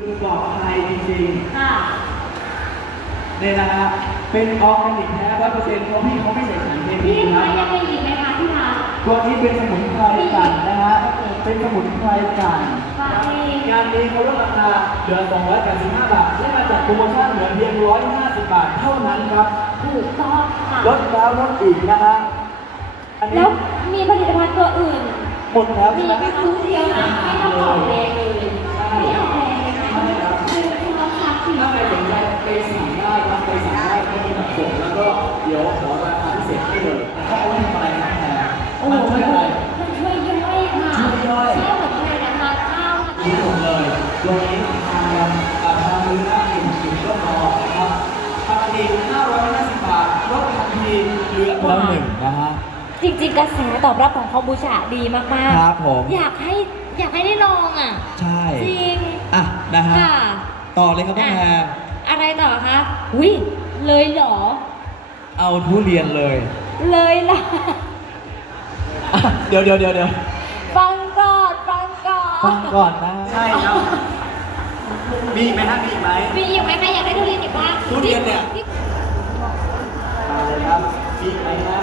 คือปลอดภัยจริงค่ะ ๆเนี่ยนะฮะเป็นออร์แกนิกแท้ร้อยเปอร์เซ็นต์เพราะพี่เขาไม่ใส่สารเคมีพี่คคะรับยังมีอีกไหมคะพี่คะตัวนี้เป็นสมุนไพรกันนะฮะ เป็นสมุนไพรกันฝากเองงานนี้เขาลดราคาเหลือ 285 บาทได้มาจากโปรโมชั่นเหลือเพียง 150 บาทเท่านั้นครับ ถูกต้องค่ะ ลดแล้วลดอีกนะฮะ อันนี้แล้วมีผลิตภัณฑ์ตัวอื่นหมดแล้วมีใช่ไหม แค่ซื้อเดียวนะไม่ต้องออกแรงเลย เลยแต่เขาเอาไว้ทำอะไรครับแพรโอ้มันโหช่วยอะไร มันช่วยย่อยค่ะช่วยย่อย ใช่เหมือนเลยนะคะข้าวรู้หมดเลยตัวนี้ทานกันอ่าทานมือหน้ากินกินก็พอนะครับปกติ550 บาทลดทันทีเหลือแล้วหนึ่งนะฮะ จริงๆ กระแสตอบรับของคอมบูชาดีมากๆครับผม อยากให้อยากให้ได้ลองอะ ใช่จริง อะนะฮะค่ะ ต่อเลยครับน้องแพรอะอะไรต่อคะ อุ้ยเลยเหรอ เอาทุเรียนเลย เลยล่ะอะ เดี๋ยวเดี๋ยวเดี๋ยวเดี๋ยวฟังก่อนฟังก่อนฟังก่อนนะใช่ครับ มีอีกไหมฮะมีอีกไหม มีอีกไหมใครอยากได้ทุเรียนอีกบ้างทุเรียนเนี่ย ที่ มาเลยครับมีอีกไหมฮะ